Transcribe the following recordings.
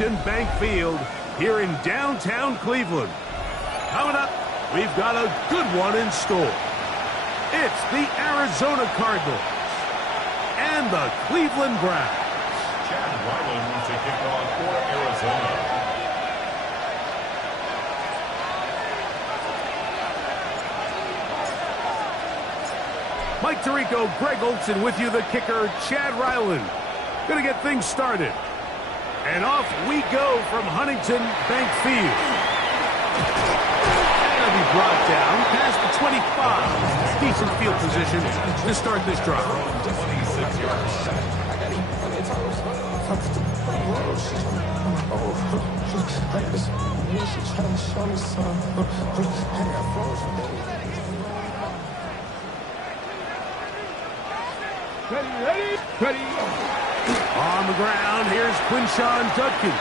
Huntington Bank Field here in downtown Cleveland. Coming up, we've got a good one in store. It's the Arizona Cardinals and the Cleveland Browns. Chad Ryland to kick off for Arizona. Mike Tirico, Greg Olson with you, the kicker, Chad Ryland. Gonna get things started. And off we go from Huntington Bank Field. And it'll be brought down past the 25. Decent field position to start this drive. 26 yards. Ready. On the ground, here's Quinshawn Judkins.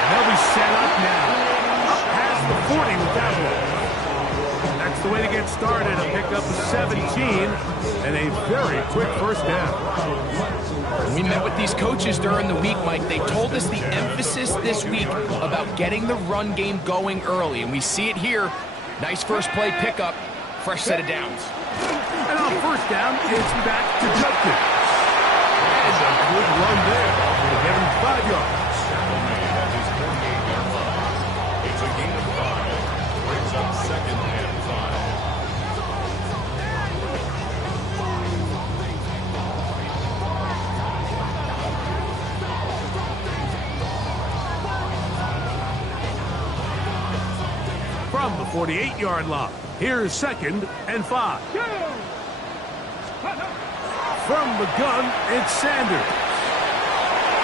And they'll be set up now. Up past the 40 with that one. That's the way to get started. A pickup of 17 and a very quick first down. We met with these coaches during the week, Mike. They told us the emphasis this week about getting the run game going early, and we see it here. Nice first play pickup, fresh set of downs. And on first down, it's back to Judkins. And a good run there. We'll give him 5 yards. It's a gain of 5. Brings up 2nd and 5. From the 48-yard line, here's 2nd and 5. From the gun, it's Sanders.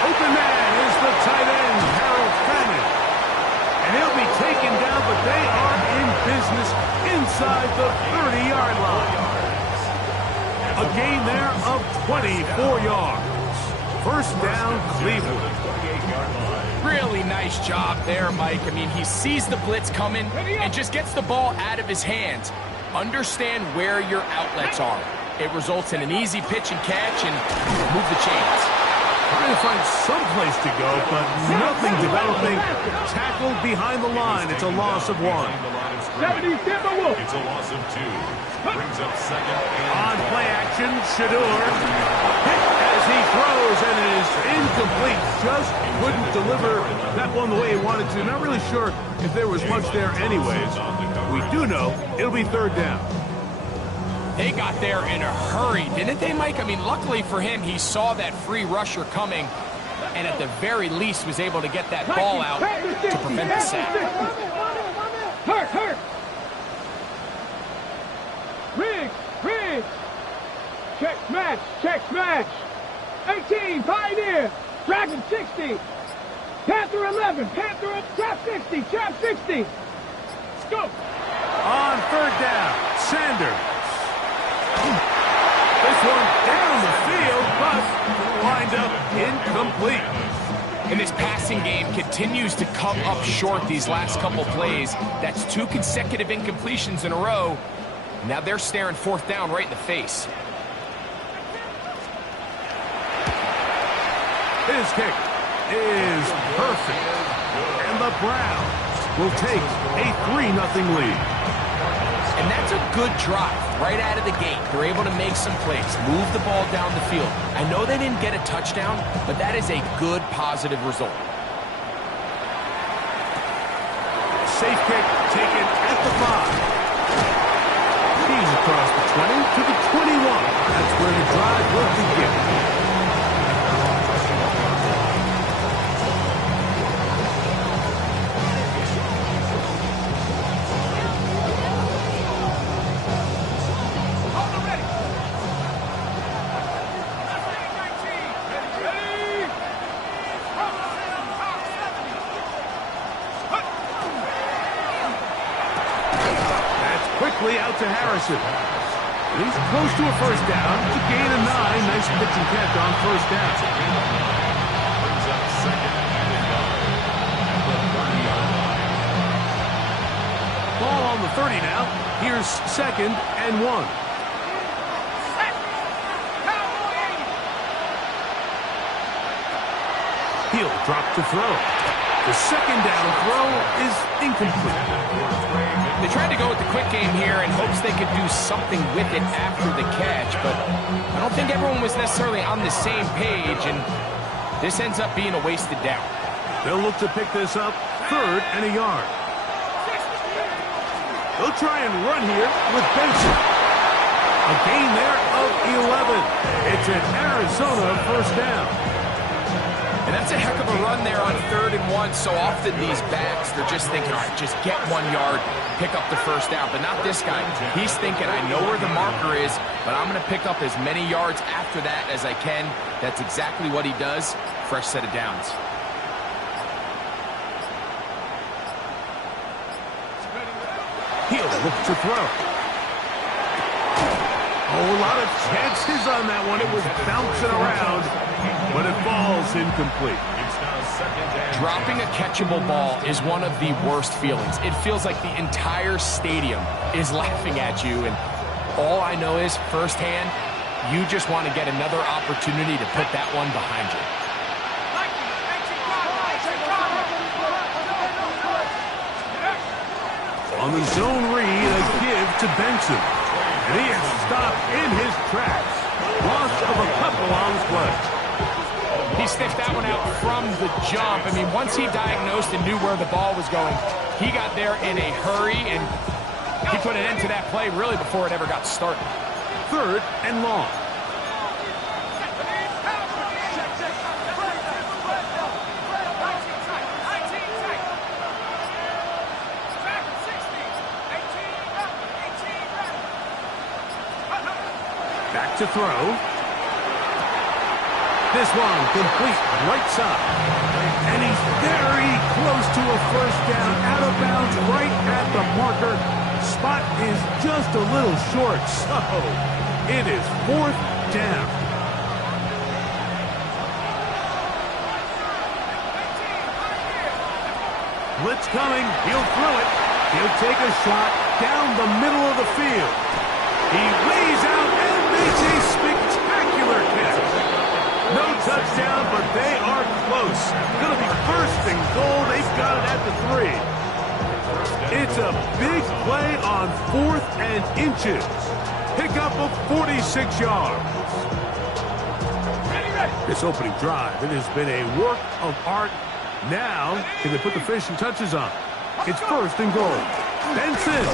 Open man is the tight end, Harold Fannin. And he'll be taken down, but they are in business inside the 30-yard line. A gain there of 24 yards. First down, Cleveland. Really nice job there, Mike. I mean, he sees the blitz coming and just gets the ball out of his hands. Understand where your outlets are. It results in an easy pitch and catch and move the chains. Trying to find some place to go, but nothing developing. Tackled behind the line. It's a loss of 1. It's a loss of 2. Brings up 2nd and On play action, Shador hit as he throws, and it is incomplete. Just couldn't deliver that one the way he wanted to. Not really sure if there was much there anyways. We do know it'll be 3rd down. They got there in a hurry, didn't they, Mike? I mean, luckily for him, he saw that free rusher coming and at the very least was able to get that ball out to prevent the sack. Hurt! Riggs! Check smash! 18, Pioneer! Dragon 60! Panther 11, Trap 60! Let's go! On 3rd down, Sanders. This one down the field, but wind up incomplete. And this passing game continues to come up short these last couple plays. That's 2 consecutive incompletions in a row. Now they're staring 4th down right in the face. His kick is perfect. And the Browns will take a 3-0 lead. And that's a good drive right out of the gate. They're able to make some plays, move the ball down the field. I know they didn't get a touchdown, but that is a good, positive result. Safe kick taken at the 5. He's across the 20 to the 21. That's where the drive will begin. Out to Harrison. He's close to a first down. It's a gain of 9. Nice pitch and catch on first down. Brings up 2nd and 9 at the 30-yard line. Ball on the 30 now. Here's 2nd and 1. He He'll drop to throw. The second down throw is incomplete. They tried to go with the quick game here in hopes they could do something with it after the catch, but I don't think everyone was necessarily on the same page, and this ends up being a wasted down. They'll look to pick this up, 3rd and a yard. They'll try and run here with Benson. A gain there of 11. It's an Arizona first down. And that's a heck of a run there on 3rd and 1. So often these backs, they're just thinking, all right, just get 1 yard, pick up the first down. But not this guy. He's thinking, I know where the marker is, but I'm going to pick up as many yards after that as I can. That's exactly what he does. Fresh set of downs. He'll look to throw. Oh, a lot of chances on that one. It was bouncing around, but it falls incomplete. Dropping a catchable ball is one of the worst feelings. It feels like the entire stadium is laughing at you, and all I know is firsthand, you just want to get another opportunity to put that one behind you. On the zone read, a give to Benson. And he is stopped in his tracks. Loss of a couple on the play. He sniffed that one out from the jump. I mean, once he diagnosed and knew where the ball was going, he got there in a hurry, and he put an end to that play really before it ever got started. 3rd and long. Back to throw. This one complete right side. And he's very close to a first down, out of bounds, right at the marker. Spot is just a little short, so it is 4th down. Blitz coming. He'll throw it. He'll take a shot down the middle of the field. He lays out and makes a spectacular catch. No touchdown, but they are close. Going to be 1st and goal. They've got it at the 3. It's a big play on 4th and inches. Pickup of 46 yards. This opening drive, it has been a work of art. Now, can they put the finishing touches on? It's 1st and goal. Benson.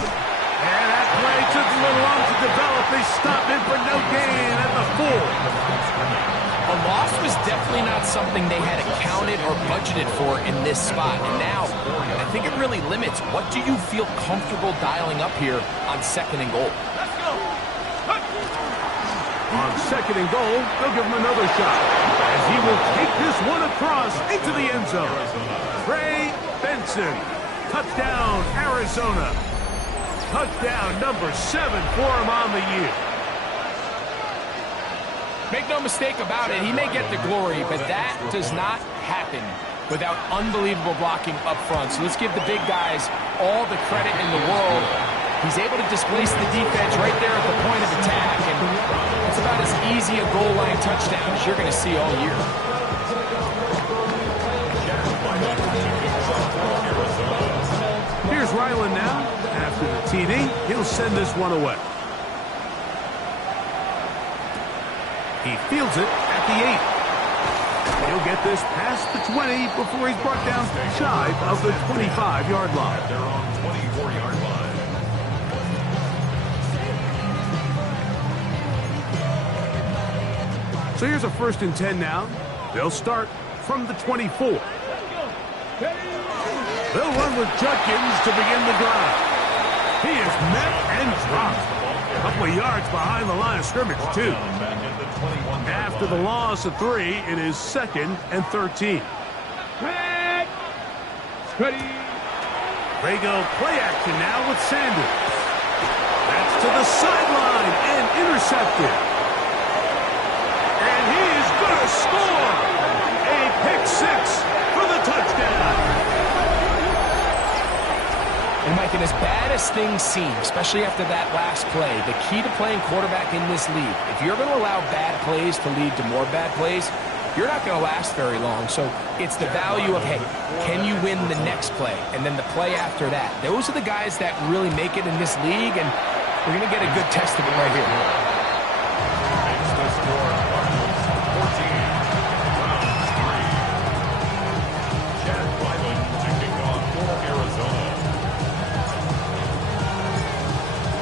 And that play took a little long to develop. They stopped it for no gain at the 4. A loss was definitely not something they had accounted or budgeted for in this spot. And now, I think it really limits what do you feel comfortable dialing up here on 2nd and goal. On 2nd and goal, they'll give him another shot as he will take this one across into the end zone. Trey Benson. Touchdown, Arizona. Touchdown number 7 for him on the year. Make no mistake about it, he may get the glory, but that does not happen without unbelievable blocking up front. So let's give the big guys all the credit in the world. He's able to displace the defense right there at the point of attack, and it's about as easy a goal line touchdown as you're going to see all year. Here's Ryland now. After the TD, he'll send this one away. He fields it at the 8. He'll get this past the 20 before he's brought down shy of the 25-yard line. They're on 24-yard line. So here's a 1st and 10 now. They'll start from the 24. They'll run with Judkins to begin the drive. He is met and dropped. A couple of yards behind the line of scrimmage, too. After the loss of 3, it is 2nd and 13. Ready. They go play action now with Sanders. That's to the sideline and intercepted. And he is going to score. A pick 6 for the touchdown. And Mike, and as bad as things seem, especially after that last play, the key to playing quarterback in this league, if you're going to allow bad plays to lead to more bad plays, you're not going to last very long. So it's the value of, hey, can you win the next play? And then the play after that. Those are the guys that really make it in this league, and we're going to get a good test of it right here. Makes the score Cardinals 14. Round 3. Chad Ryland to kick off for Arizona.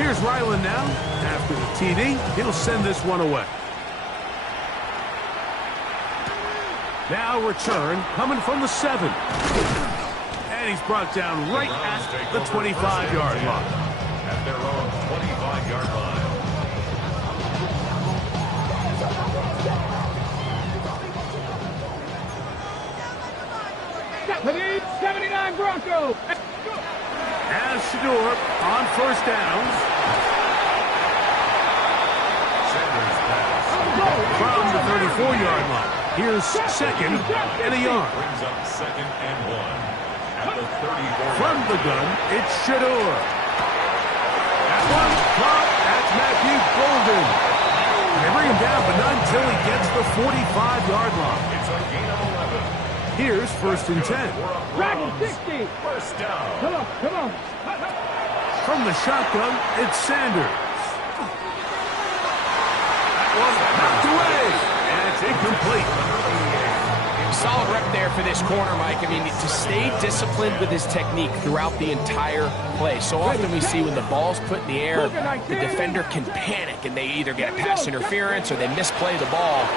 Here's Ryland now. After the TD, he'll send this one away. Now return coming from the 7. And he's brought down right at the 25-yard line. At their own 25-yard line. Stephanie, 79 Broncos. As Shador on first downs. Sanders pass. From the 34-yard line. Here's second and a yard. Brings up 2nd and 1. At the 34. From the gun, it's Shador. That one caught. That's Matthew Golden. They bring him down, but not until he gets the 45-yard line. It's a gain of 11. Here's 1st and 10. Dragon 60. First down. Come on, come on. From the shotgun, it's Sanders. That one knocked away. And it's incomplete. Solid rep there for this corner, Mike. I mean, to stay disciplined with his technique throughout the entire play. So often we see when the ball's put in the air, the defender can panic and they either get a pass interference or they misplay the ball.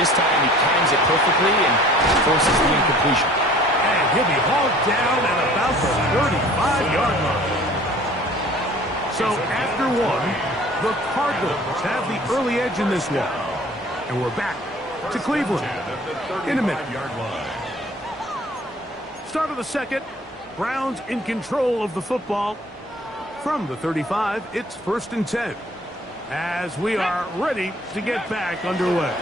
This time he times it perfectly and forces the incompletion. And he'll be hauled down at about the 35-yard line. So after one, the Cardinals have the early edge in this one. And we're back to Cleveland in a minute. Start of the second. Browns in control of the football. From the 35, it's 1st and 10. As we are ready to get back underway.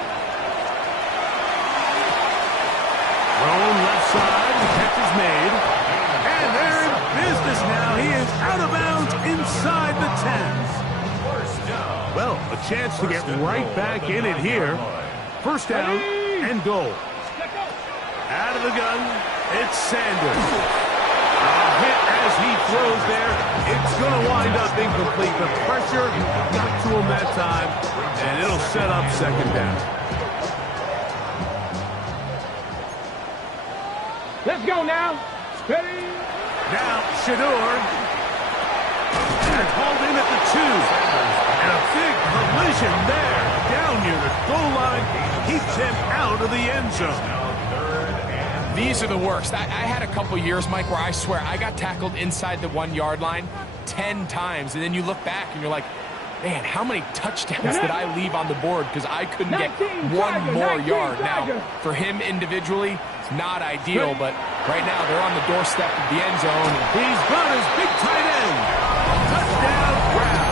Thrown left side, the catch is made. And they're in business now. He is out of bounds inside the 10. Well, a chance to get right back in it here. First down and goal. Out of the gun, it's Sanders. A hit as he throws there. It's going to wind up incomplete. The pressure got to him that time, and it'll set up 2nd down. Let's go now. Ready? Now, Shador. And hauled in at the 2. And a big collision there. Down near the goal line. Keeps him out of the end zone. These are the worst. I had a couple years, Mike, where I swear I got tackled inside the 1-yard line 10 times. And then you look back and you're like, man, how many touchdowns did I leave on the board because I couldn't get one more yard? Now, for him individually, not ideal, but right now they're on the doorstep of the end zone. He's got his big tight end. Touchdown, Browns.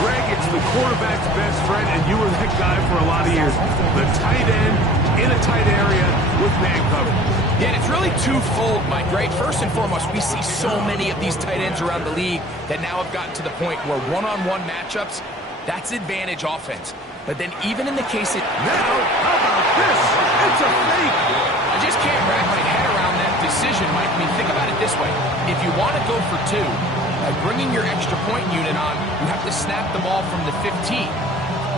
Greg, it's the quarterback's best friend, and you were that guy for a lot of years. The tight end in a tight area with man cover. Yeah, and it's really twofold, Mike, right? First and foremost, we see so many of these tight ends around the league that now have gotten to the point where one-on-one matchups, that's advantage offense. But then even in the case it... Now, how about this? It's a fake. I just can't wrap my head around that decision, Mike. I mean, think about it this way. If you want to go for 2, by bringing your extra point unit on, you have to snap the ball from the 15.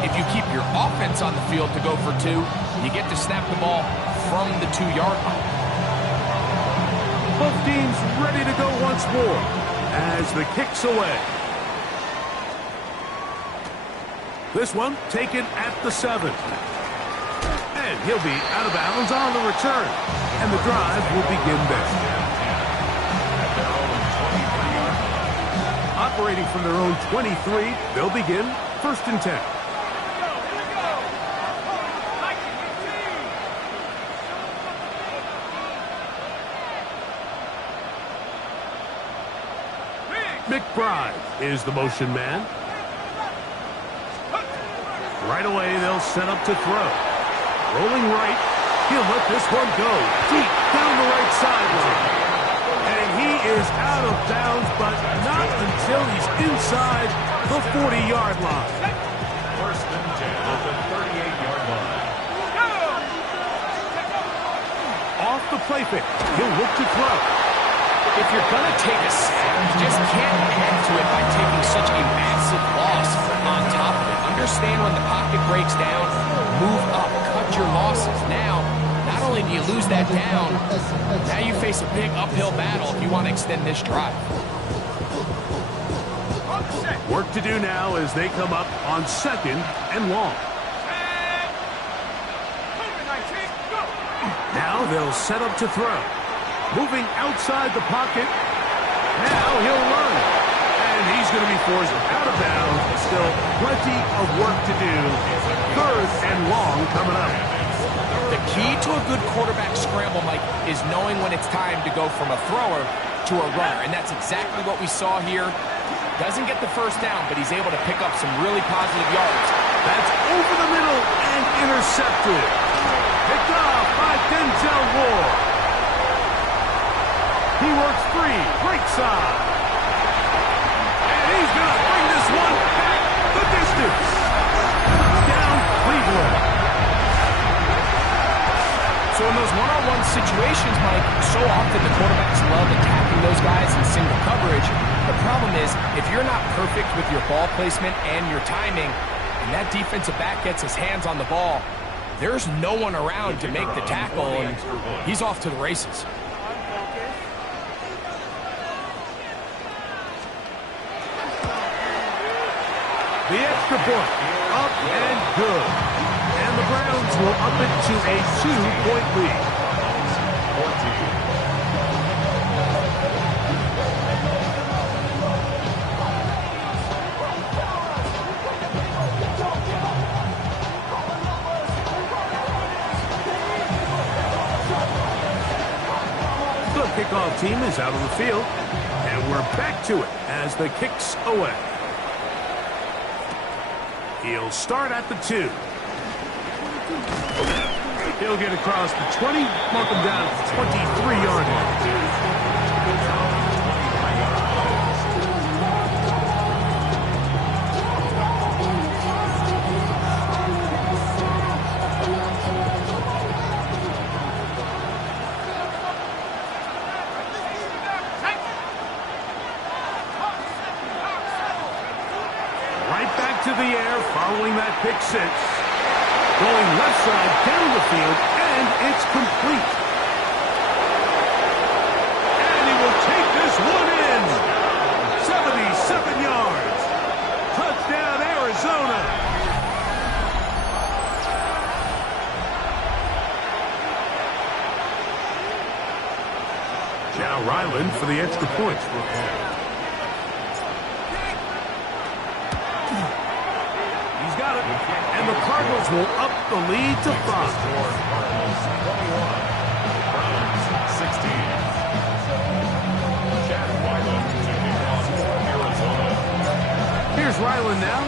If you keep your offense on the field to go for 2, you get to snap the ball from the 2-yard line. Both teams ready to go once more as the kick's away. This one taken at the 7. And he'll be out of bounds on the return. And the drive will begin there. Operating from their own 23, they'll begin 1st and 10. McBride is the motion man. Right away, they'll set up to throw. Rolling right. He'll let this one go deep down the right sideline. And he is out of bounds, but not until he's inside the 40-yard line. 1st and 10 at the 38. the play fake. He'll look to throw. If you're going to take a sack, you just can't add to it by taking such a massive loss on top of it. Understand when the pocket breaks down, move up, cut your losses. Now, not only do you lose that down, now you face a big uphill battle if you want to extend this drive. Work to do now as they come up on 2nd and long. Now they'll set up to throw. Moving outside the pocket. Now he'll run. And he's going to be forced out of bounds. Still plenty of work to do. 3rd and long coming up. The key to a good quarterback scramble, Mike, is knowing when it's time to go from a thrower to a runner. And that's exactly what we saw here. Doesn't get the first down, but he's able to pick up some really positive yards. That's over the middle and intercepted. Picked off by Denzel Ward. He works free, right side. And he's going to bring this one back the distance. Touchdown, Cleveland. So in those one-on-one situations, Mike, so often the quarterbacks love attacking those guys in single coverage. The problem is, if you're not perfect with your ball placement and your timing, and that defensive back gets his hands on the ball, there's no one around to make the tackle, and he's off to the races. The extra point, up and good. And the Browns will up it to a 2-point lead. 14. The kickoff team is out on the field, and we're back to it as the kick's away. He'll start at the 2. He'll get across the 20, mark him down at the 23-yard line. Right back to the air following that pick 6. Going left side down the field, and it's complete. And he will take this one in. 77 yards. Touchdown, Arizona. Now Ryland for the extra point. He's got it. And the Cardinals will up the lead to 5. Cardinals 21. Browns 16. Chad Ryland to kick off for Arizona. Here's Ryland now.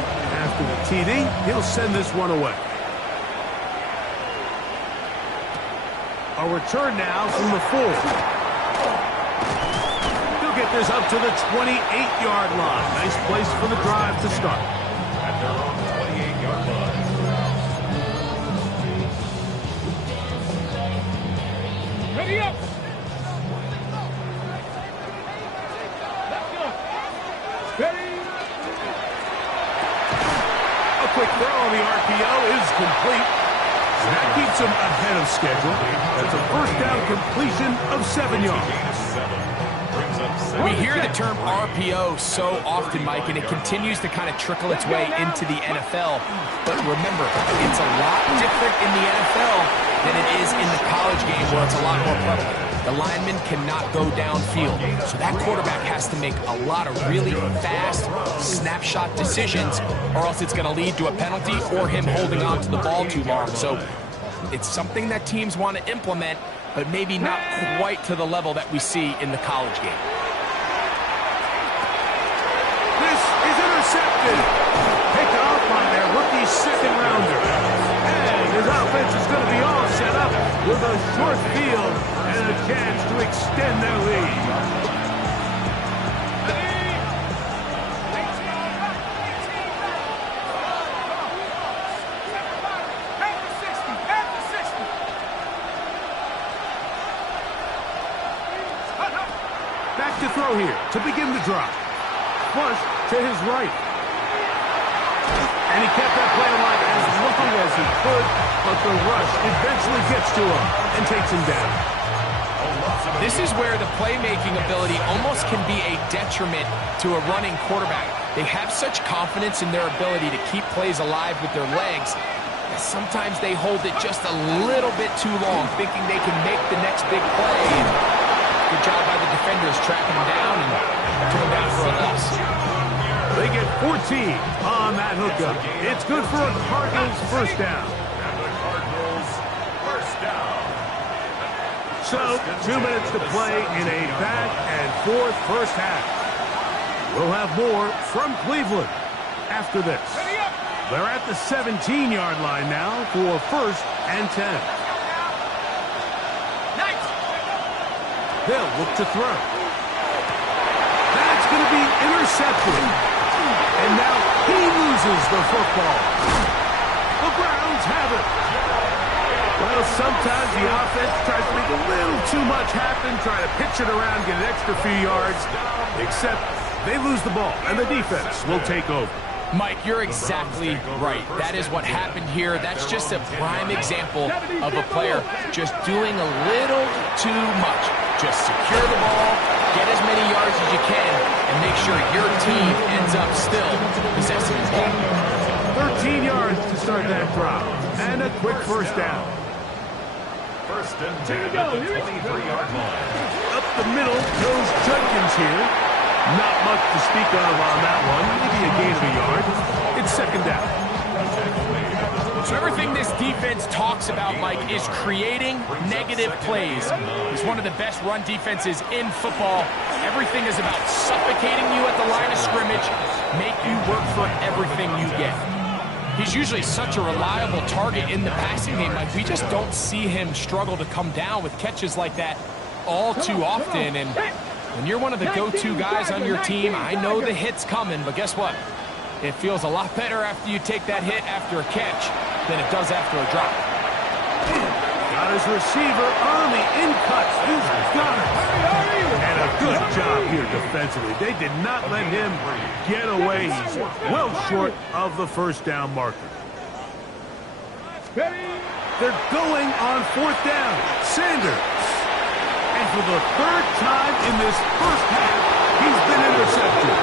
After the TD, he'll send this one away. A return now from the 4. He'll get this up to the 28-yard line. Nice place for the drive to start. At their own 28-yard line. Ready up. Let's go. Ready. A quick throw on the RPO is complete. That keeps him ahead of schedule. That's a first down completion of 7 yards. We hear the term RPO so often, Mike, and it continues to kind of trickle its way into the NFL. But remember, it's a lot different in the NFL than it is in the college game where it's a lot more prevalent. The lineman cannot go downfield, so that quarterback has to make a lot of really fast snapshot decisions, or else it's going to lead to a penalty or him holding on to the ball too long. So it's something that teams want to implement, but maybe not quite to the level that we see in the college game. This is intercepted. Picked off by their rookie second-rounder. And his offense is going to be all set up with a short field and a chance to extend their lead. Back to throw here to begin the drop. Flush to his right. And he kept that play alive as long as he could, but the rush eventually gets to him and takes him down. This is where the playmaking ability almost can be a detriment to a running quarterback. They have such confidence in their ability to keep plays alive with their legs that sometimes they hold it just a little bit too long, thinking they can make the next big play. And good job by the defenders tracking him down and throwing down for a loss. They get 14 on that hookup. It's good for a Cardinals first down. And the Cardinals first down. So, 2 minutes to play in a back-and-forth first half. We'll have more from Cleveland after this. They're at the 17-yard line now for 1st and 10. Nice. They'll look to throw. That's going to be intercepted. And now he loses the football. The Browns have it. Well, sometimes the offense tries to make a little too much happen, try to pitch it around, get an extra few yards, except they lose the ball, and the defense will take over. Mike, you're exactly right. That is what happened here. That's just a prime example of a player just doing a little too much. Just secure the ball, get as many yards as you can, and make sure your team ends up still possessing the ball. 13 yards to start that drop, and a quick first down. First and 10 at the 23-yard line. Up the middle goes Judkins here. Not much to speak of on that one. Maybe a gain of a yard. It's second down. So everything this defense talks about, Mike, is creating negative plays. He's one of the best run defenses in football. Everything is about suffocating you at the line of scrimmage, make you work for everything you get. He's usually such a reliable target in the passing game. Like, we just don't see him struggle to come down with catches like that all too often. And when you're one of the go-to guys on your team, I know the hit's coming, but guess what? It feels a lot better after you take that hit after a catch than it does after a drop. Got his receiver on the in-cut. He's got it. And a good job here defensively. They did not let him get away. He's well short of the first down marker. They're going on 4th down. Sanders. And for the 3rd time in this first half, he's been intercepted.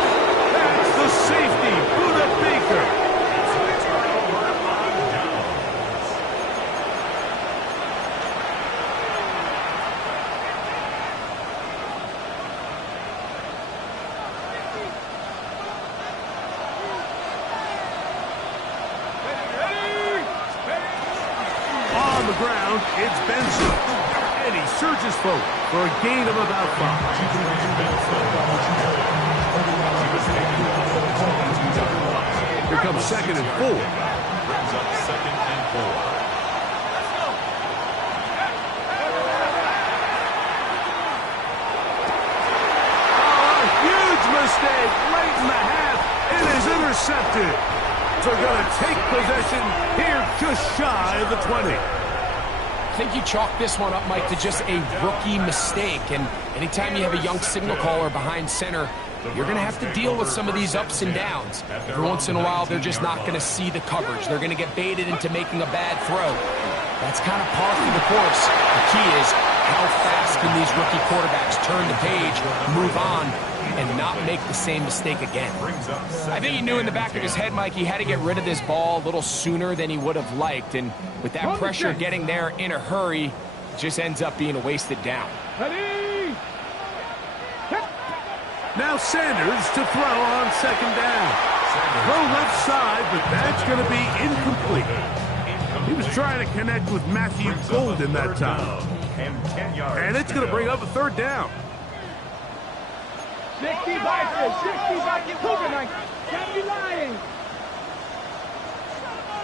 That's the safety, Buda Baker. On the ground, it's Benson. And he surges forward for a gain of about 5. Here comes 2nd and 4. Brings up 2nd and 4. Oh, a huge mistake late in the half. It is intercepted. So they're going to take possession here just shy of the 20. I think you chalk this one up, Mike, to just a rookie mistake. And anytime you have a young signal caller behind center, you're going to have to deal with some of these ups and downs. Every once in a while, they're just not going to see the coverage. They're going to get baited into making a bad throw. That's kind of par for the course. The key is how fast can these rookie quarterbacks turn the page, move on, and not make the same mistake again. I think he knew in the back of his head, Mike, he had to get rid of this ball a little sooner than he would have liked. And with that pressure getting there in a hurry, it just ends up being a wasted down. Now Sanders to throw on 2nd down. Throw left side, but that's going to be incomplete. He was trying to connect with Matthew Golden that time. And it's going to bring up a 3rd down. 60 by Covenant. Can't be lying.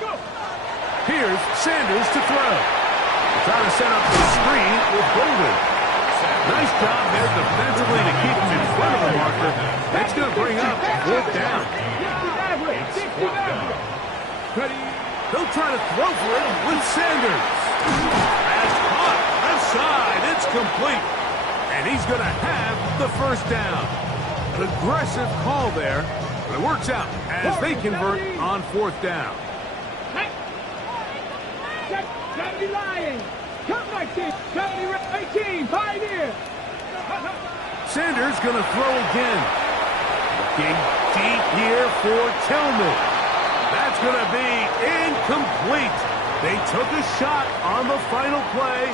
Go. Here's Sanders to throw. Trying to set up the screen with Golden. Nice job there defensively to keep him in front of the marker. That's going to bring up 4th down. 60 They'll try to throw for it with Sanders. That's caught. Left side. It's complete. And he's going to have the first down. An aggressive call there, but it works out as they convert on fourth down. Gotta be lying. Come 19, 18, Pioneer. Sanders going to throw again. Looking deep here for Tillman. That's going to be incomplete. They took a shot on the final play.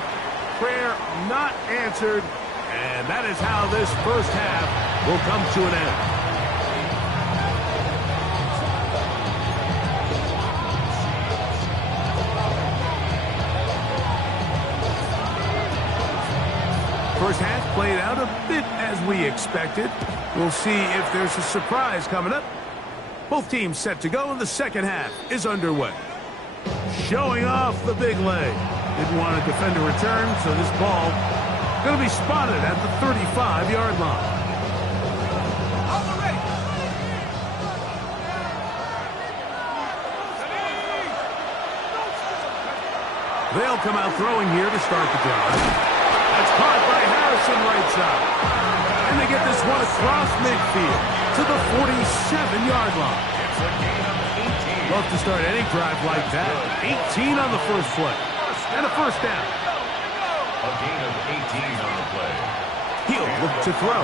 Prayer not answered. And that is how this first half will come to an end. First half played out a bit as we expected. We'll see if there's a surprise coming up. Both teams set to go, and the second half is underway. Showing off the big leg. Didn't want to defend a return, so this ball going to be spotted at the 35-yard line. They'll come out throwing here to start the drive. That's caught by Harrison right side. And they get this one across midfield to the 47-yard line. It's a gain of 18. Love to start any drive like that. 18 on the first play. And a first down. A gain of 18 on the play. He'll look to throw.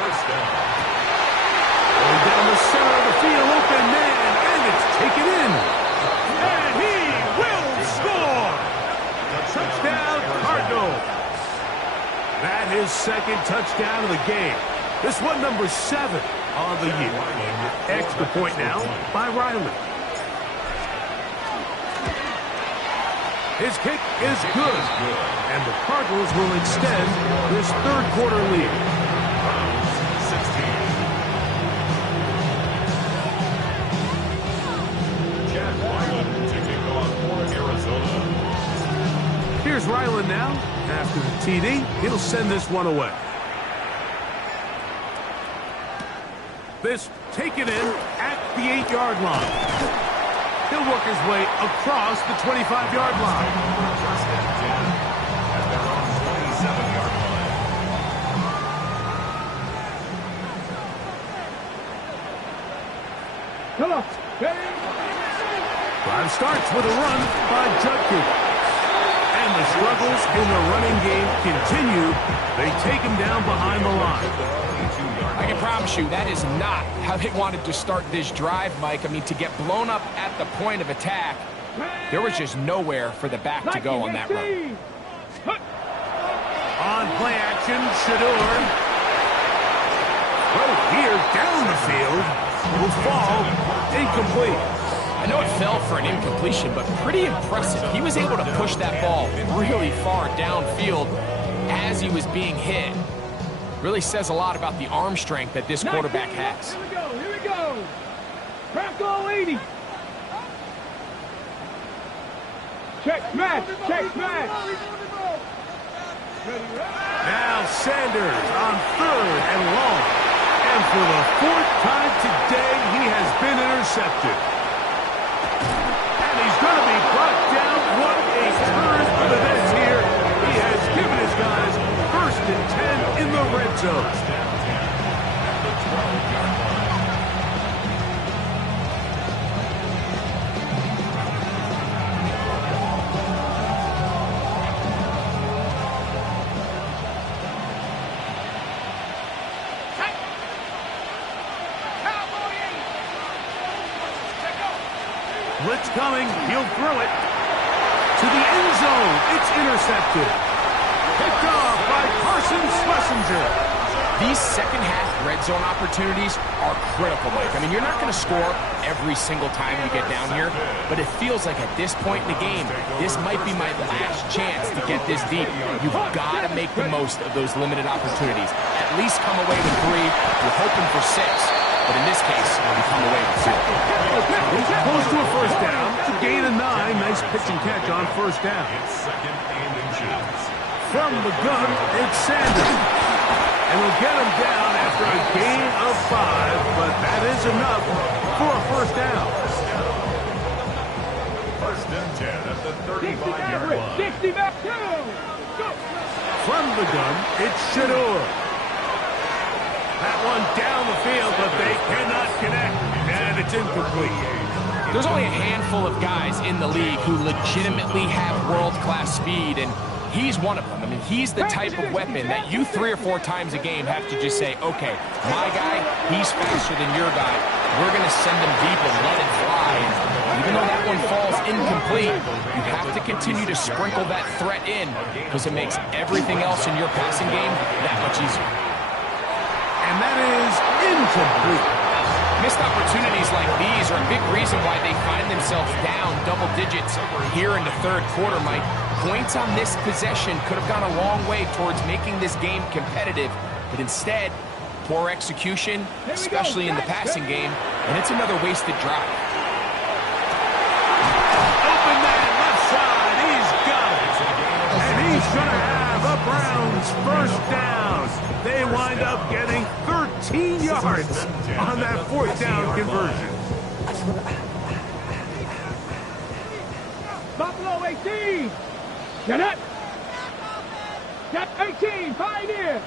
First down. Going down the center of the field, open man, and it's taken in. And he will score. Touchdown, Cardinals. That is second touchdown of the game. This one number 7 on the year. Extra point now by Riley. His kick is good. And the Cardinals will extend this third quarter lead. 16. Chad Ryland to kick off for Arizona. Here's Ryland now. After the TD, he'll send this one away. This taken in at the 8-yard line. He'll work his way across the 25-yard line. First and 10 at their own 27-yard line. Come on. Drive starts with a run by Judkins. And the struggles in the running game continue. They take him down behind the line. I can promise you that is not how they wanted to start this drive, Mike. I mean, to get blown up at the point of attack, there was just nowhere for the back to go on that run. On play action, Shador. Throw here down the field. Will fall incomplete. I know it fell for an incompletion, but pretty impressive. He was able to push that ball really far downfield as he was being hit. Really says a lot about the arm strength that this quarterback has. Here we go, here we go. Crack all 80. Check smash, check smash. Now Sanders on third and long. And for the fourth time today, he has been intercepted. And he's going to be brought down. What a turn of events here. He has given his guys first and 10 in the red zone. First and 10 at the 12-yard line. Blitz coming. He'll throw it to the end zone. It's intercepted. Picked off by Carson Schlesinger. These second-half red zone opportunities are critical, Mike. I mean, you're not going to score every single time you get down here, but it feels like at this point in the game, this might be my last chance to get this deep. You've got to make the most of those limited opportunities. At least come away with 3. You're hoping for 6. But in this case, we come away with 0. He's close to a first down. It's a gain of 9. Nice pitch and catch on first down. It's second and inches. From the gun, it's Sanders. And we'll get him down after a gain of 5, but that is enough for a first down. First and 10 at the 35-yard line. 60 back, 2. Go. From the gun, it's Shador. That one down the field, but they cannot connect, and it's incomplete. There's only a handful of guys in the league who legitimately have world-class speed, and he's one of them. I mean, he's the type of weapon that you 3 or 4 times a game have to just say, okay, my guy, he's faster than your guy. We're going to send him deep and let it fly. And even though that one falls incomplete, you have to continue to sprinkle that threat in because it makes everything else in your passing game that much easier. And that is incomplete. Missed opportunities like these are a big reason why they find themselves down double digits here in the third quarter, Mike. Points on this possession could have gone a long way towards making this game competitive, but instead, poor execution, especially in the passing game, and it's another wasted drive. Open man, left side, he's got it. And he's going to have a Browns first down. They wind up getting 13 yards on that fourth down conversion. Buffalo 18. Get it. Get 18. Pioneer.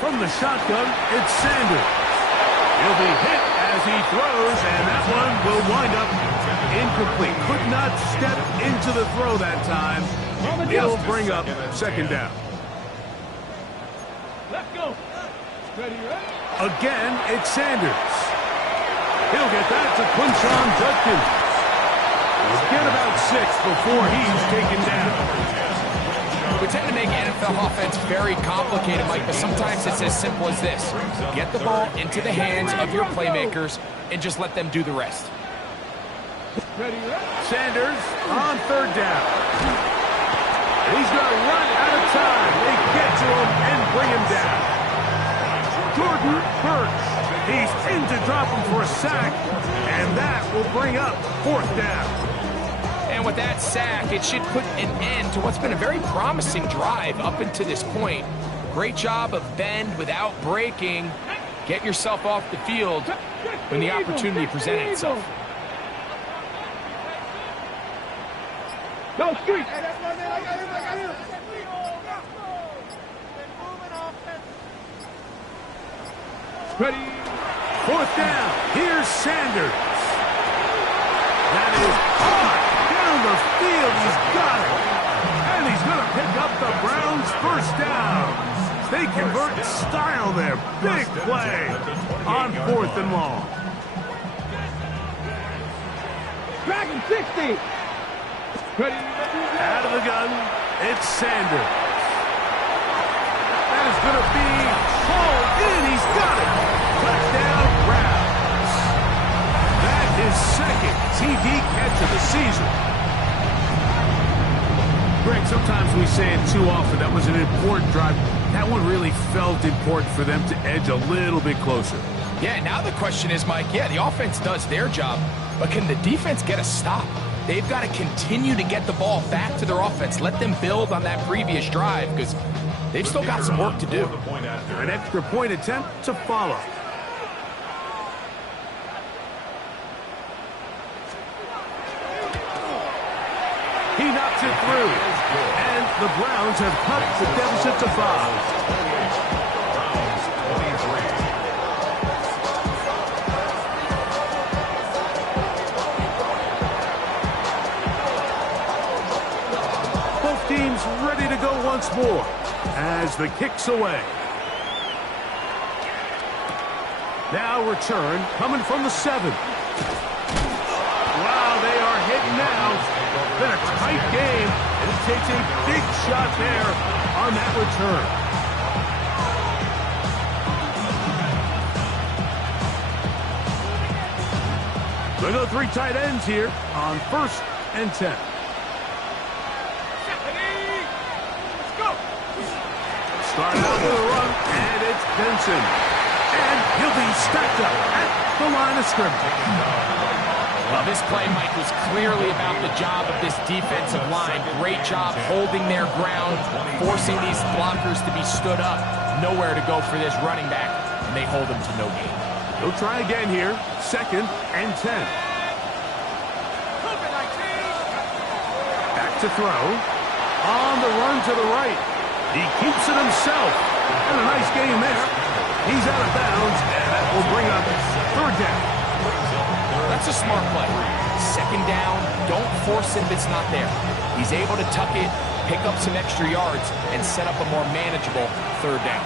From the shotgun, it's Sanders. He'll be hit as he throws, and that one will wind up incomplete. Could not step into the throw that time. It'll bring up second down. Let's go. Ready, ready. Again, it's Sanders. He'll get that to Quinshon Judkins. He'll get about 6 before he's taken down. We tend to make NFL offense very complicated, Mike, but sometimes it's as simple as this. Get the ball into the hands of your playmakers and just let them do the rest. Ready, ready. Sanders on third down. He's going to run out of time. They get to him and bring him down. Jordan Burch. He's in to drop him for a sack, and that will bring up fourth down. And with that sack, it should put an end to what's been a very promising drive up until this point. Great job of bend without breaking. Get yourself off the field when the opportunity presented itself. Go street. Ready. Fourth down. Here's Sanders. That is hard down the field. He's got it. And he's going to pick up the Browns' first down. They convert in style there. Big play on 4th and long. Dragon 60. Ready. Out of the gun, it's Sanders. That is going to be hauled in. He's got it. Touchdown, Browns. That is second TD catch of the season. Greg, sometimes we say it too often. That was an important drive. That one really felt important for them to edge a little bit closer. Yeah, now the question is, Mike, yeah, the offense does their job, but can the defense get a stop? They've got to continue to get the ball back to their offense. Let them build on that previous drive because they've still got some work to do. An extra point attempt to follow. He knocks it through. And the Browns have cut the deficit to 5. Teams ready to go once more as the kick's away. Now return coming from the 7. Wow, they are hitting now. Been a tight game, and he takes a big shot there on that return. They go 3 tight ends here on 1st and 10. Start out with a run, and it's Benson. And he'll be stacked up at the line of scrimmage. Well, this play, Mike, was clearly about the job of this defensive line. Great job holding their ground, forcing these blockers to be stood up. Nowhere to go for this running back, and they hold him to no gain. He'll try again here, 2nd and 10. Back to throw. On the run to the right. He keeps it himself. And a nice game there. He's out of bounds, and that will bring up third down. That's a smart play. Second down, don't force it if it's not there. He's able to tuck it, pick up some extra yards, and set up a more manageable third down.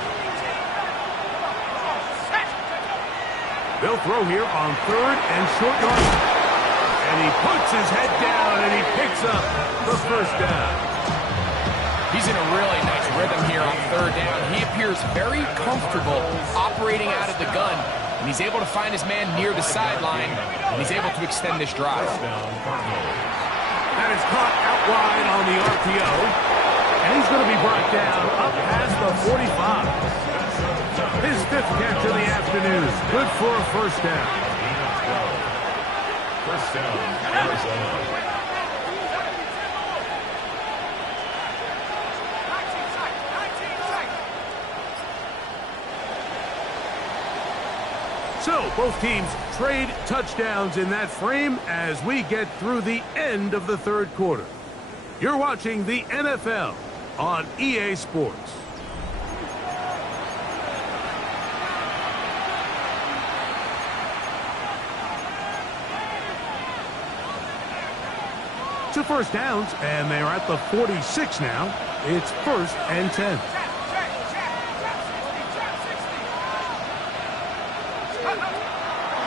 They'll throw here on third and short yardage. And he puts his head down, and he picks up the first down. He's in a really nice rhythm here on third down. He appears very comfortable operating out of the gun, and he's able to find his man near the sideline, and he's able to extend this drive. That is caught out wide on the RPO, and he's going to be brought down up past the 45. His fifth catch of the afternoon. Good for a first down. First down, Arizona. So, both teams trade touchdowns in that frame as we get through the end of the third quarter. You're watching the NFL on EA Sports. To first downs, and they're at the 46 now. It's first and 10.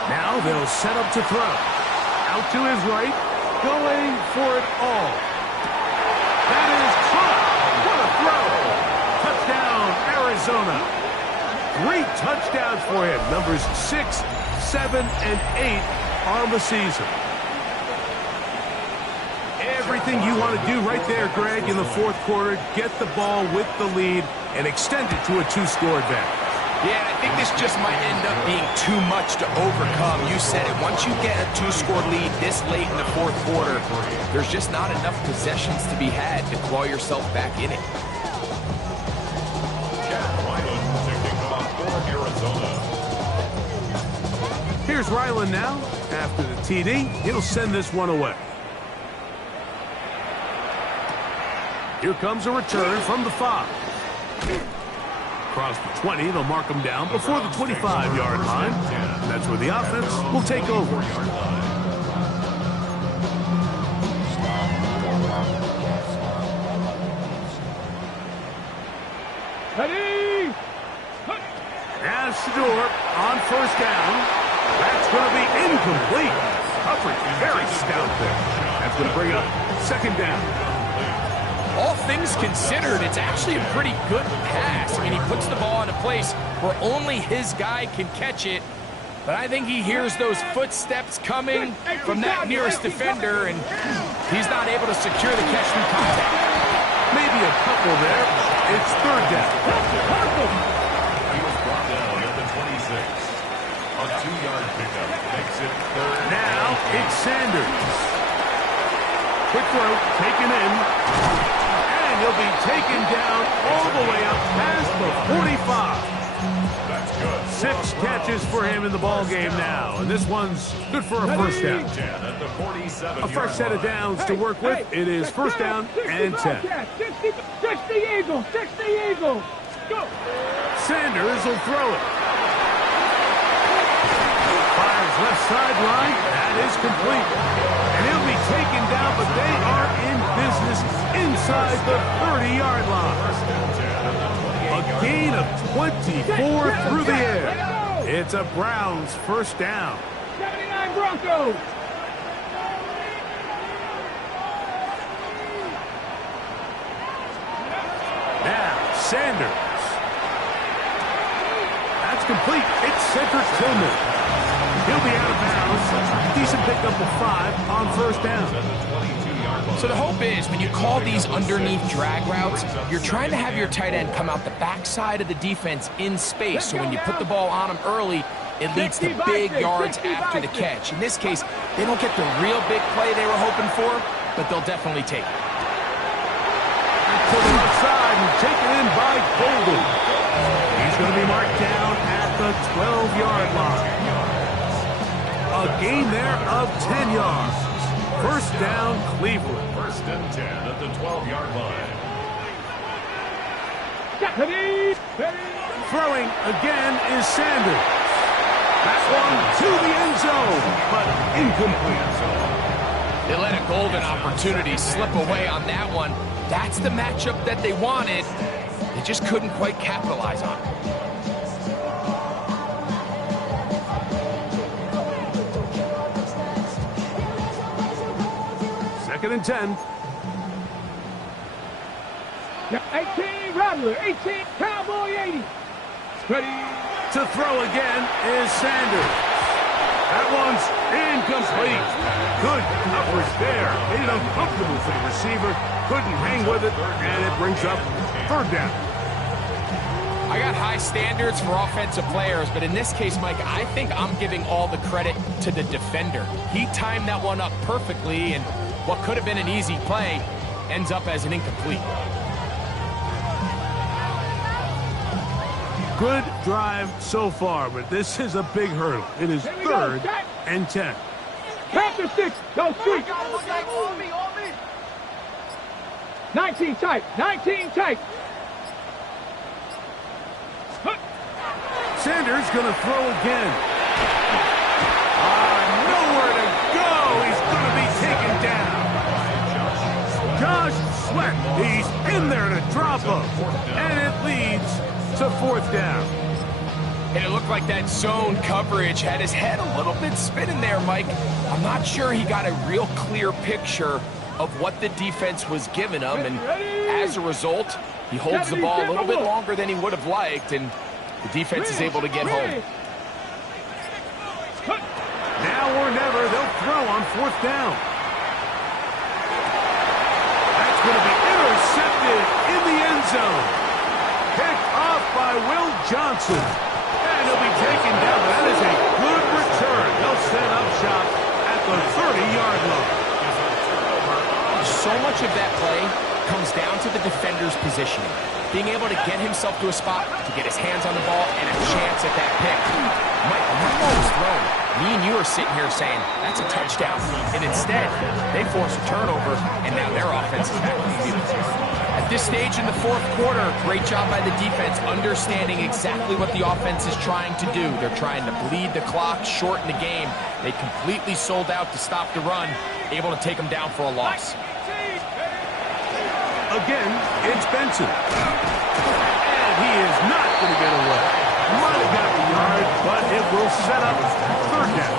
Now they'll set up to throw. Out to his right, going for it all. That is caught. What a throw. Touchdown, Arizona. 3 touchdowns for him. Numbers 6, 7, and 8 on the season. Everything you want to do right there, Greg, in the fourth quarter. Get the ball with the lead and extend it to a 2-score advantage. Yeah, I think this just might end up being too much to overcome. You said it. Once you get a 2-score lead this late in the fourth quarter, there's just not enough possessions to be had to claw yourself back in it. Here's Ryland now. After the TD, he'll send this one away. Here comes a return from the 5. Across the 20, they'll mark him down before the 25-yard line. And that's where the offense will take over. Ready? As Shador on first down. That's going to be incomplete. Coverage very stout there. That's going to bring up second down. All things considered, it's actually a pretty good pass. I mean, he puts the ball in a place where only his guy can catch it. But I think he hears those footsteps coming from that nearest defender, and he's not able to secure the catch through contact. Maybe a couple there. It's third down. He was brought down at the 26. A 2-yard pickup makes it third. Now it's Sanders. Quick throw, taken in. He'll be taken down all the way up past the 45. That's good. 6 catches for him in the ball game now, and this one's good for a first down. At the 47. A fresh set of downs to work with. It is first down and 10. 60 Eagles. 60 Eagles. Go. Sanders will throw it. Fires left sideline. That is complete. And he'll be taken down, but they are in business inside the 30-yard line. A gain of 24 through the air. It's a Browns first down. 79 Broncos. Now, Sanders. That's complete. It's Cedric Tillman. He'll be out of bounds. Decent pickup of 5 on first down. So the hope is when you call these underneath drag routes, you're trying to have your tight end come out the backside of the defense in space. So when you put the ball on him early, it leads to big yards after the catch. In this case, they don't get the real big play they were hoping for, but they'll definitely take it. To the outside and taken in by Golden. He's going to be marked down at the 12-yard line. A gain there of 10 yards. First down, Cleveland. First and 10 at the 12-yard line. Throwing again is Sanders. That one to the end zone, but incomplete. They let a golden opportunity slip away on that one. That's the matchup that they wanted. They just couldn't quite capitalize on it. Second and 10. 18, Rattler. 18, Cowboy 80. Ready. To throw again is Sanders. That one's incomplete. Good coverage there. Made it uncomfortable for the receiver. Couldn't hang with it, and it brings up third down. I got high standards for offensive players, but in this case, Mike, I think I'm giving all the credit to the defender. He timed that one up perfectly, and what could have been an easy play ends up as an incomplete. Good drive so far, but this is a big hurdle. It is third and 10. Panther 6, go street. 19 tight, 19 tight. Sanders gonna throw again. Nowhere to go. He's gonna be taken down. Josh Sweat, he's in there to drop him, and it leads to fourth down. And it looked like that zone coverage had his head a little bit spinning there, Mike. I'm not sure he got a real clear picture of what the defense was giving him, and as a result, he holds the ball a little bit longer than he would have liked, and the defense is able to get home. Now or never, they'll throw on fourth down. That's going to be intercepted in the end zone. Picked off by Will Johnson. And he'll be taken down. That is a good return. They'll set up shop at the 30-yard line. So much of that play comes down to the defender's positioning. Being able to get himself to a spot, to get his hands on the ball, and a chance at that pick. Mike, when that ball was thrown, me and you are sitting here saying, that's a touchdown. And instead, they force a turnover, and now their offense is back on the field. At this stage in the fourth quarter, great job by the defense, understanding exactly what the offense is trying to do. They're trying to bleed the clock, shorten the game. They completely sold out to stop the run, able to take them down for a loss. Again, it's Benson. And he is not going to get away. Might have got the yard, but it will set up third down.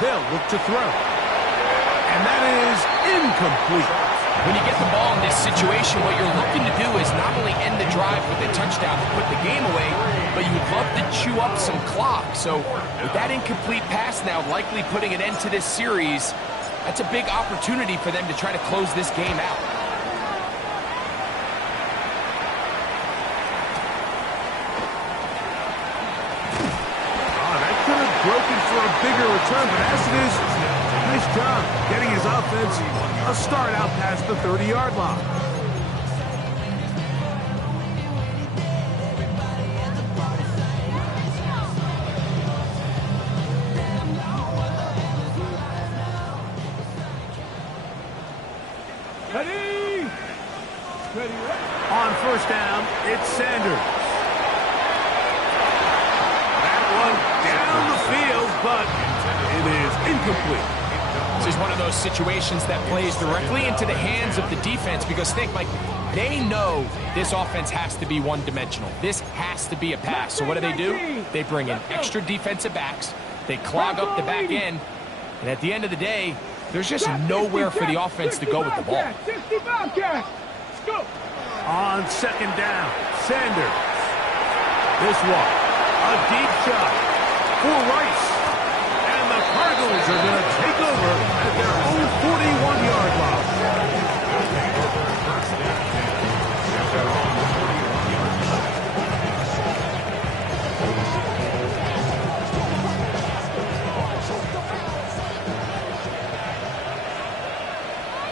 They'll look to throw. And that is incomplete. When you get the ball in this situation, what you're looking to do is not only end the drive with a touchdown to put the game away, but you would love to chew up some clock. So with that incomplete pass now likely putting an end to this series, that's a big opportunity for them to try to close this game out. That could have broken for a bigger return, but as it is, nice job getting his offense a start out past the 30-yard line. Ready. On first down, it's Sanders. That one down the field, but it is incomplete. This is one of those situations that plays directly into the hands of the defense because think, like, they know this offense has to be one-dimensional. This has to be a pass. So what do? They bring in extra defensive backs. They clog up the back end. And at the end of the day, there's just nowhere for the offense to go with the ball. On second down, Sanders. This one, a deep shot for Rice. And the Cardinals are going to take over at their own 41-yard line.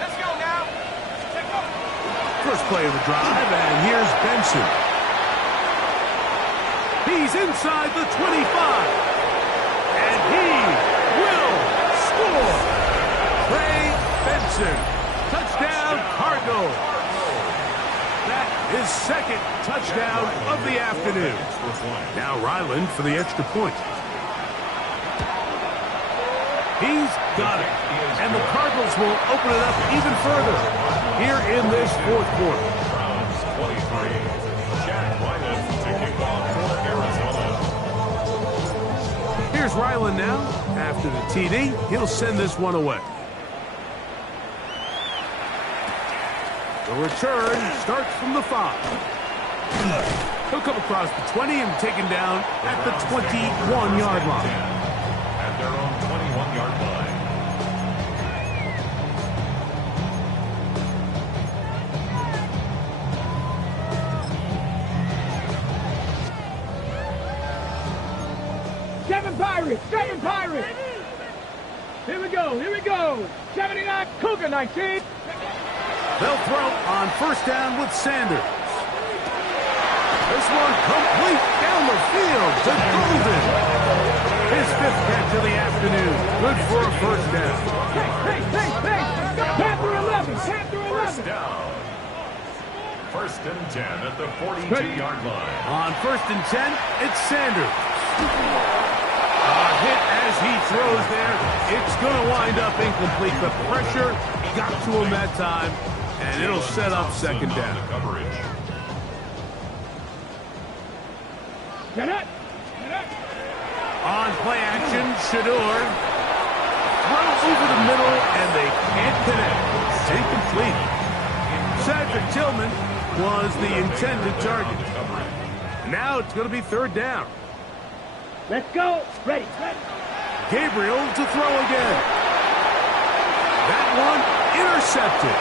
Let's go now. First play of the drive, and here's Benson. He's inside the 25. And he will score. Trey Benson. Touchdown, Cardinals. That is second touchdown of the afternoon. Now Ryland for the extra point. He's got it. And the Cardinals will open it up even further here in this fourth quarter. Browns 23. Jack Ryland to kick off for Arizona. Here's Ryland now. After the TD, he'll send this one away. The return starts from the 5. He'll come across the 20 and taken down at the 21-yard line. At their own 21-yard line. Seven Pirates! Here we go! 79 Cougar 19! They'll throw on first down with Sanders. This one complete down the field to Golden. His 5th catch of the afternoon. Good for a first down. Hey! Panther 11! First down. First and 10 at the 42-yard line. On first and 10, it's Sanders. A hit as he throws there. It's going to wind up incomplete. The pressure got to him that time, and it'll set up second down. On play action, Shador. Throw over the middle, and they can't connect. It's incomplete. Cedric Tillman was the intended target. Now it's going to be third down. Let's go! Ready! Gabriel to throw again. That one intercepted.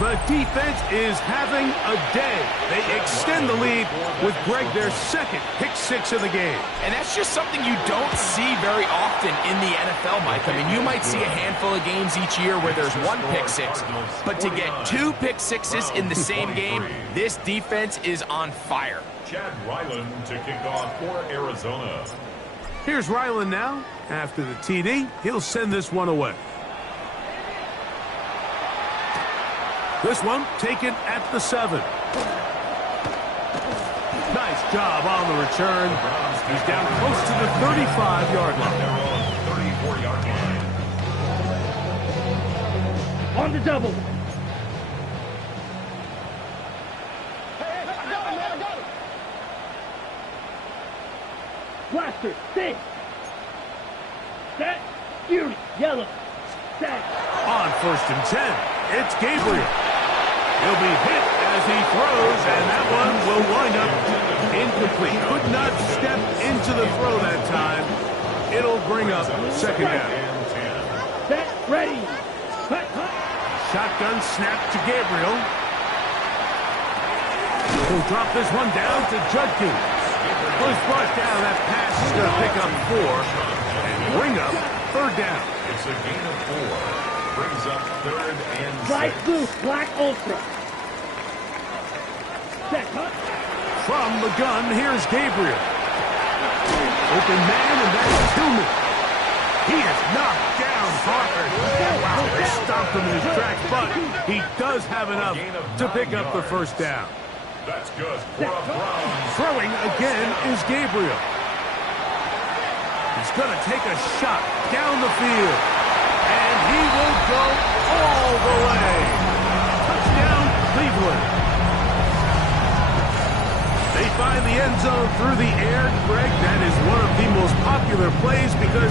The defense is having a day. They extend the lead with Greg, their second pick-6 of the game. And that's just something you don't see very often in the NFL, Mike. I mean, you might see a handful of games each year where there's one pick-6, but to get 2 pick-6s in the same game, this defense is on fire. Chad Ryland to kick off for Arizona. Here's Ryland now. After the TD, he'll send this one away. This one taken at the 7. Nice job on the return. He's down close to the 35-yard line. 34-yard line. On the double. Blaster, 6. Set, unit, yellow. Set. On first and 10, it's Gabriel. He'll be hit as he throws, and that one will wind up incomplete. Could not step into the throw that time. It'll bring up second down. Set, ready. Shotgun snap to Gabriel. He'll drop this one down to Judkins. He's brought down. That pass is going to pick up 4 and bring up third down. It's a gain of 4. Brings up third and 6. Light blue, black ultra. Set, From the gun, here's Gabriel. Open man, and that's Tillman. He is knocked down hard. Wow, they stopped him in his tracks, but he does have enough to pick up the first down. That's good for a Browns. Throwing again is Gabriel. He's going to take a shot down the field. And he will go all the way. Touchdown, Cleveland. They find the end zone through the air. Greg, that is one of the most popular plays because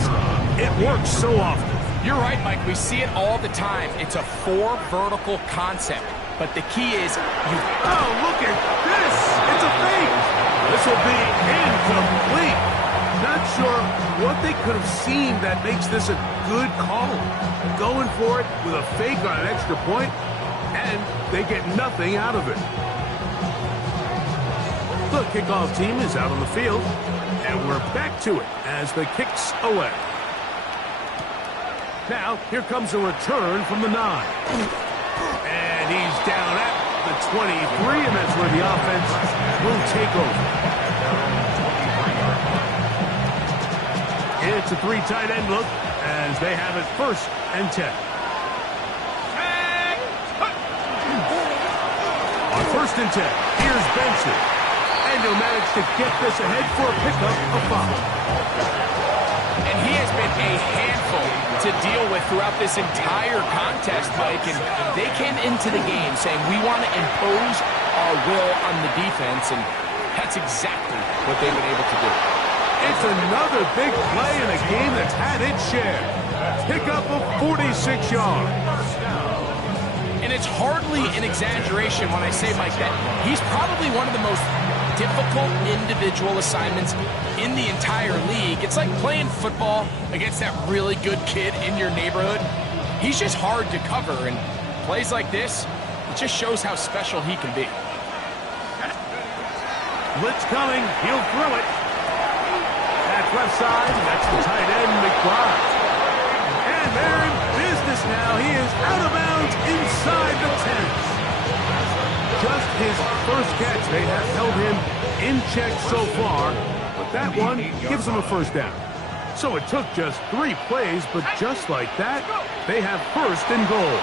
it works so often. You're right, Mike. We see it all the time. It's a 4 vertical concept. But the key is you... Oh, look at this. It's a fake. This will be incomplete. Not sure what they could have seen that makes this a good call. Going for it with a fake on an extra point, and they get nothing out of it. The kickoff team is out on the field, and we're back to it as the kick's away. Now, here comes a return from the 9. And he's down at the 23, and that's where the offense will take over. It's a 3 tight end look as they have it 1st and 10. On 1st and 10, here's Benson. And he'll manage to get this ahead for a pickup of 5. And he has been a handful to deal with throughout this entire contest, Mike. And they came into the game saying, we want to impose our will on the defense, and that's exactly what they've been able to do. It's another big play in a game that's had its share. Pickup of 46 yards. And it's hardly an exaggeration when I say, Mike, that he's probably one of the most difficult individual assignments in the entire league. It's like playing football against that really good kid in your neighborhood. He's just hard to cover, and plays like this, it just shows how special he can be. Blitz coming, he'll throw it. That's left side, that's the tight end, McBride. And they're in business now. He is out of bounds inside the 10. Just his first catch. They have held him in check so far, but that one gives him a 1st down. So it took just 3 plays, but just like that, they have 1st and goal.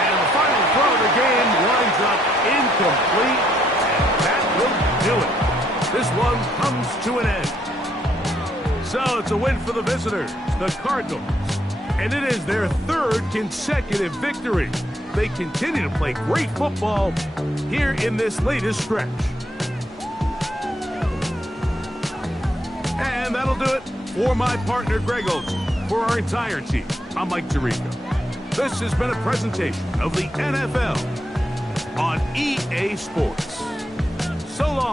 And the final throw of the game winds up incomplete, and that will do it. This one comes to an end. So it's a win for the visitors, the Cardinals, and it is their 3rd consecutive victory. They continue to play great football here in this latest stretch. And that'll do it for my partner, Greg Olson. For our entire team, I'm Mike Tirico. This has been a presentation of the NFL on EA Sports. So long.